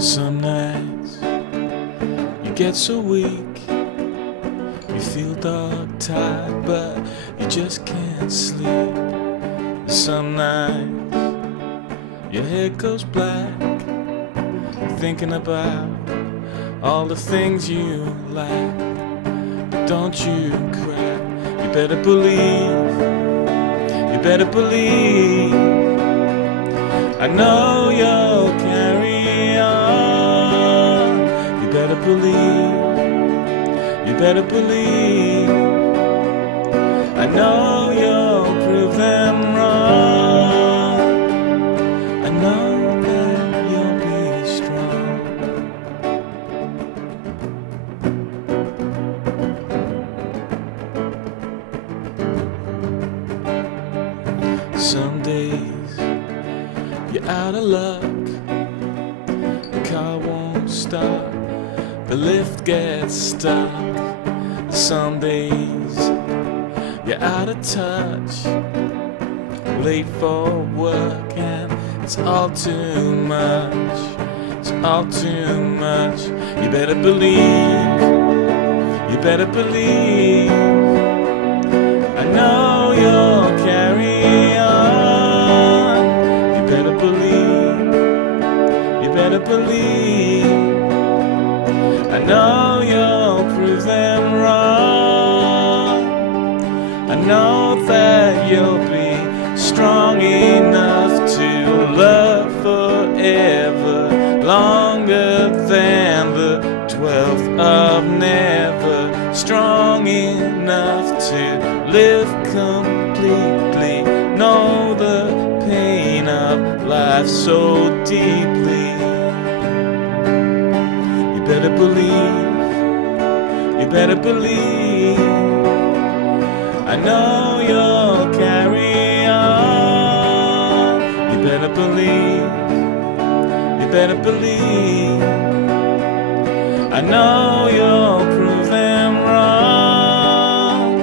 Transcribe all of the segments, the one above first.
Some nights you get so weak, you feel dog tired, but you just can't sleep. Some nights your head goes black, thinking about all the things you lack. But don't you crack, you better believe, you better believe. I know you'll carry on. You better believe, you better believe. I know you'll prove them wrong. I know that you'll be strong. Some days you're out of luck, the car won't start, the lift gets stuck. Some days you're out of touch, late for work, and it's all too much. It's all too much. You better believe, you better believe. I know you'll carry on. You better believe, you better believe. I know you'll prove them wrong. I know that you'll be strong enough to love forever, longer than the 12th of never, strong enough to live completely, know the pain of life so deeply. You better believe, you better believe. I know you'll carry on. You better believe, you better believe. I know you'll prove them wrong.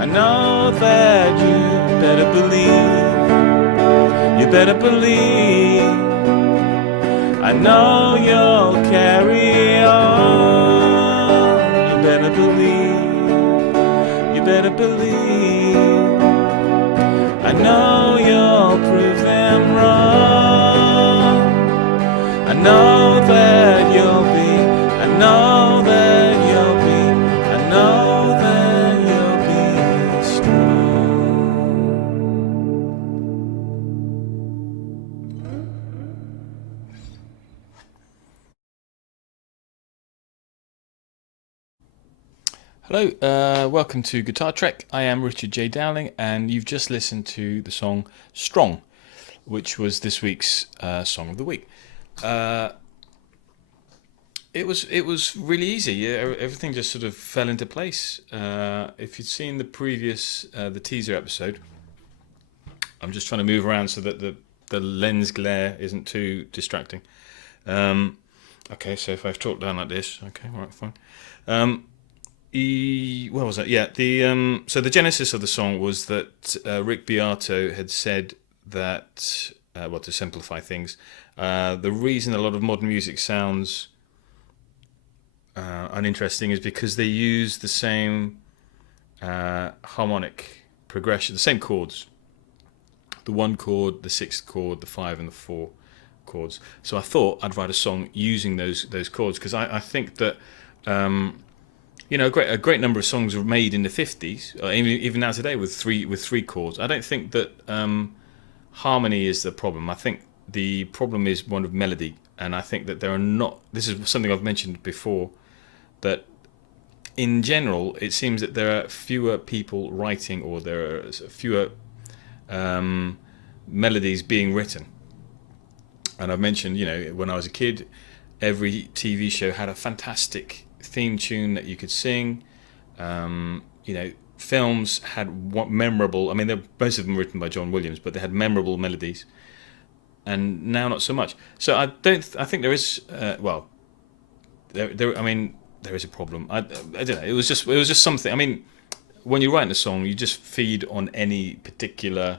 I know that you better believe, you better believe. I know you'll carry on. You better believe, you better believe. I know you'll prove them wrong. I know that you'll be, I know that you'll be, I know that you'll be strong. Hello, welcome to Guitar Trek. I am Richard J. Dowling, and you've just listened to the song Strong, which was this week's Song of the Week. It was really easy. Yeah, everything just sort of fell into place. If you'd seen the previous, the teaser episode, I'm just trying to move around so that the lens glare isn't too distracting. Okay, so if I talk down like this, okay, all right, fine. What was that? Yeah, so the genesis of the song was that Rick Beato had said that, well, to simplify things, the reason a lot of modern music sounds uninteresting is because they use the same harmonic progression, the same chords, the 1 chord, the 6th chord, the 5 and the 4 chords. So I thought I'd write a song using those chords, because I think that a great number of songs were made in the 50s, or even now today, with three chords. I don't think that harmony is the problem. I think the problem is one of melody, and I think that there are not. This is something I've mentioned before, that in general it seems that there are fewer people writing, or there are fewer melodies being written. And I've mentioned, when I was a kid, every TV show had a fantastic theme tune that you could sing. Films had memorable. I mean, most of them written by John Williams, but they had memorable melodies. And now not so much. So I think there is. There is a problem. I don't know. It was just something. I mean, when you're writing a song, you just feed on any particular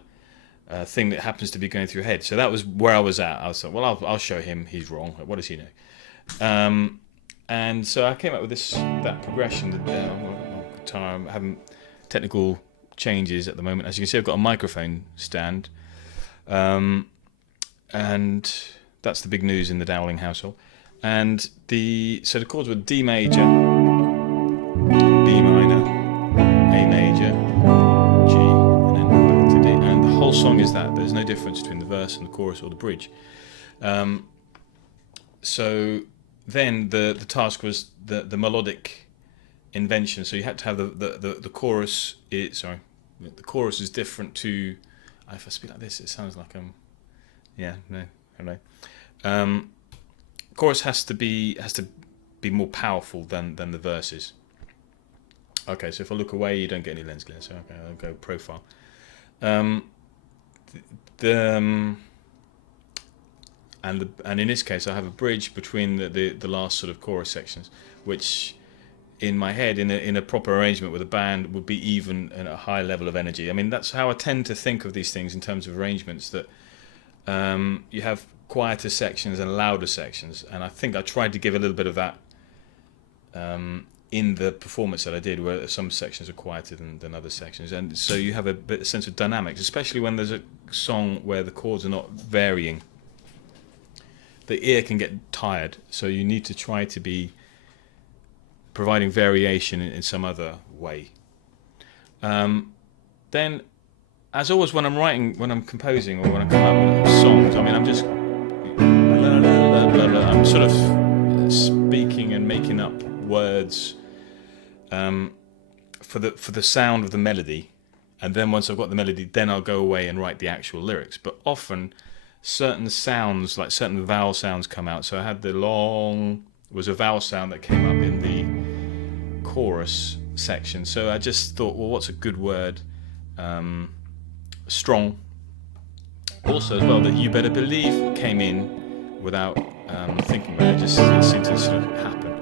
thing that happens to be going through your head. So that was where I was at. I was like, well, I'll show him he's wrong. What does he know? And so I came up with that progression. Guitar, I'm having technical changes at the moment. As you can see, I've got a microphone stand, and that's the big news in the Dowling household. And the chords were D major, B minor, A major, G, and then back to D. And the whole song is that. There's no difference between the verse and the chorus or the bridge. So then the task was the melodic invention. So you had to have the chorus. The chorus is different to. If I speak like this, it sounds like I'm. Yeah, no, I don't know. Chorus has to be more powerful than the verses. Okay, so if I look away, you don't get any lens glare. So okay, I'll go profile. And in this case, I have a bridge between the last sort of chorus sections, which in my head, in a proper arrangement with a band, would be even at a high level of energy. I mean, that's how I tend to think of these things in terms of arrangements. That you have quieter sections and louder sections, and I think I tried to give a little bit of that in the performance that I did, where some sections are quieter than other sections, and so you have a sense of dynamics, especially when there's a song where the chords are not varying. The ear can get tired, so you need to try to be providing variation in some other way. Then, as always, when I'm composing, or when I come up with songs, I mean, I'm just I'm sort of speaking and making up words for the sound of the melody, and then once I've got the melody, then I'll go away and write the actual lyrics. But often certain sounds, like certain vowel sounds, come out. So I had was a vowel sound that came up in the chorus section. So I just thought, well, what's a good word? Strong. Also, as well, that you better believe came in without thinking about it. It seemed to sort of happen.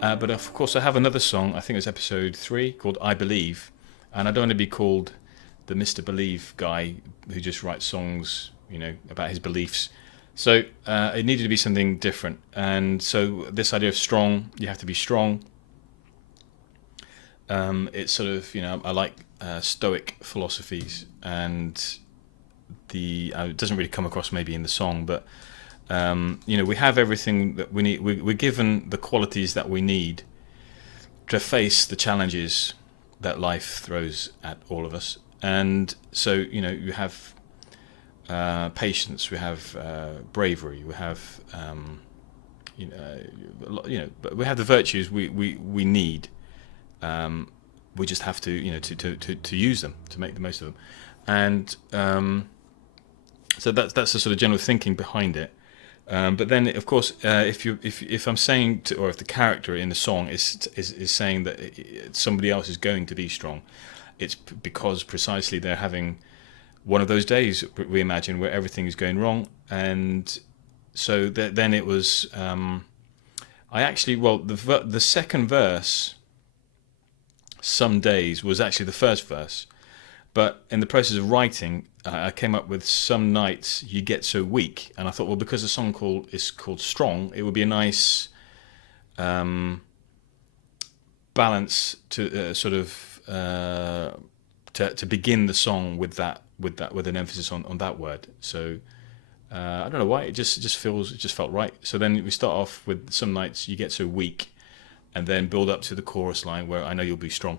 But of course, I have another song, I think it's episode 3, called I Believe. And I don't want to be called the Mr. Believe guy who just writes songs, about his beliefs. So it needed to be something different. And so this idea of strong, you have to be strong. It's sort of, I like Stoic philosophies, and it doesn't really come across maybe in the song, but we have everything that we need. We're given the qualities that we need to face the challenges that life throws at all of us. And so, you have patience, we have bravery, we have but we have the virtues we need. We just have to to use them, to make the most of them. And so that's the sort of general thinking behind it. But then, of course, if I'm saying or if the character in the song is saying that somebody else is going to be strong, it's because precisely they're having one of those days, we imagine, where everything is going wrong. And so then it was the second verse, some days, was actually the first verse. But in the process of writing, I came up with some nights you get so weak, and I thought, well, because the song is called Strong, it would be a nice balance to to begin the song with an emphasis on that word. So I don't know why, it just felt right. So then we start off with some nights you get so weak, and then build up to the chorus line where I know you'll be strong.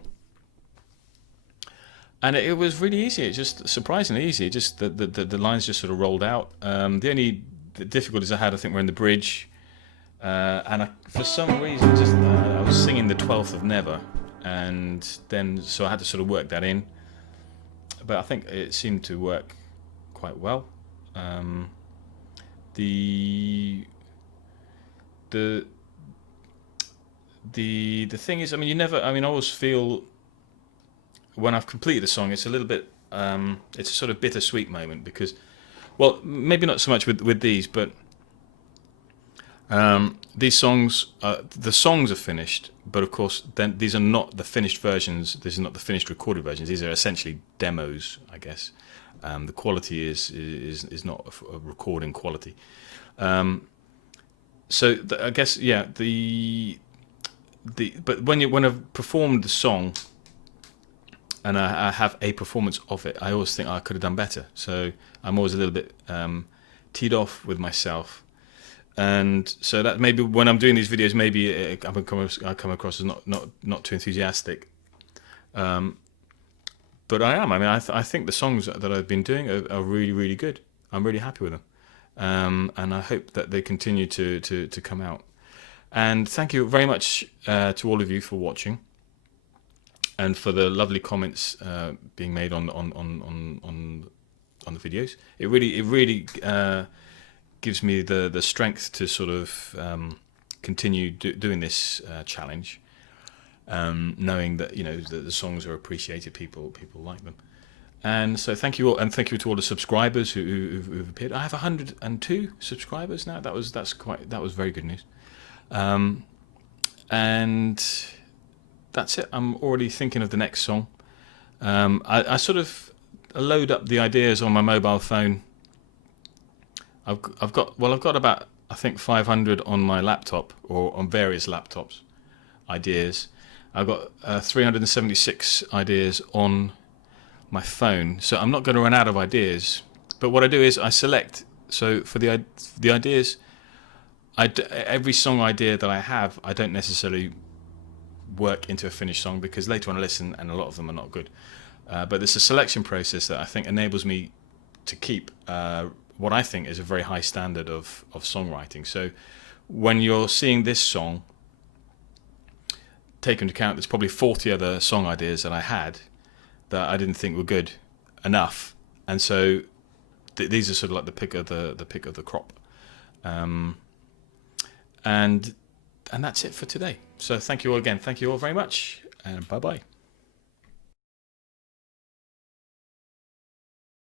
And it was really easy. It's just surprisingly easy. It just the lines just sort of rolled out. The only difficulties I had, I think, were in the bridge, and for some reason, I was singing the 12th of Never, and then so I had to sort of work that in. But I think it seemed to work quite well. The thing is, I always feel, when I've completed a song, it's a little bit, it's a sort of bittersweet moment, because, well, maybe not so much with these, but these songs, the songs are finished, but of course, then these are not the finished versions. These are not the finished recorded versions. These are essentially demos, I guess. The quality is not a recording quality. So I guess but when I've performed the song and I have a performance of it, I always think I could have done better. So I'm always a little bit teed off with myself, and so that maybe when I'm doing these videos, maybe I come across as not too enthusiastic. But I am. I mean, I think the songs that I've been doing are really, really good. I'm really happy with them, and I hope that they continue to come out. And thank you very much to all of you for watching, and for the lovely comments being made on the videos. It really gives me the strength to sort of continue doing this challenge, knowing that the songs are appreciated, people like them. And so thank you all, and thank you to all the subscribers who've appeared. I have 102 subscribers now. That was very good news. And that's it. I'm already thinking of the next song. I sort of load up the ideas on my mobile phone. I've got about, I think, 500 on my laptop, or on various laptops, ideas. I've got 376 ideas on my phone, so I'm not going to run out of ideas. But what I do is I select. So for the ideas, every song idea that I have, I don't necessarily work into a finished song, because later on I listen and a lot of them are not good. But there's a selection process that I think enables me to keep what I think is a very high standard of songwriting. So when you're seeing this song, take into account there's probably 40 other song ideas that I had that I didn't think were good enough, and so these are sort of like the pick of the crop. And that's it for today. So thank you all again. Thank you all very much, and bye bye.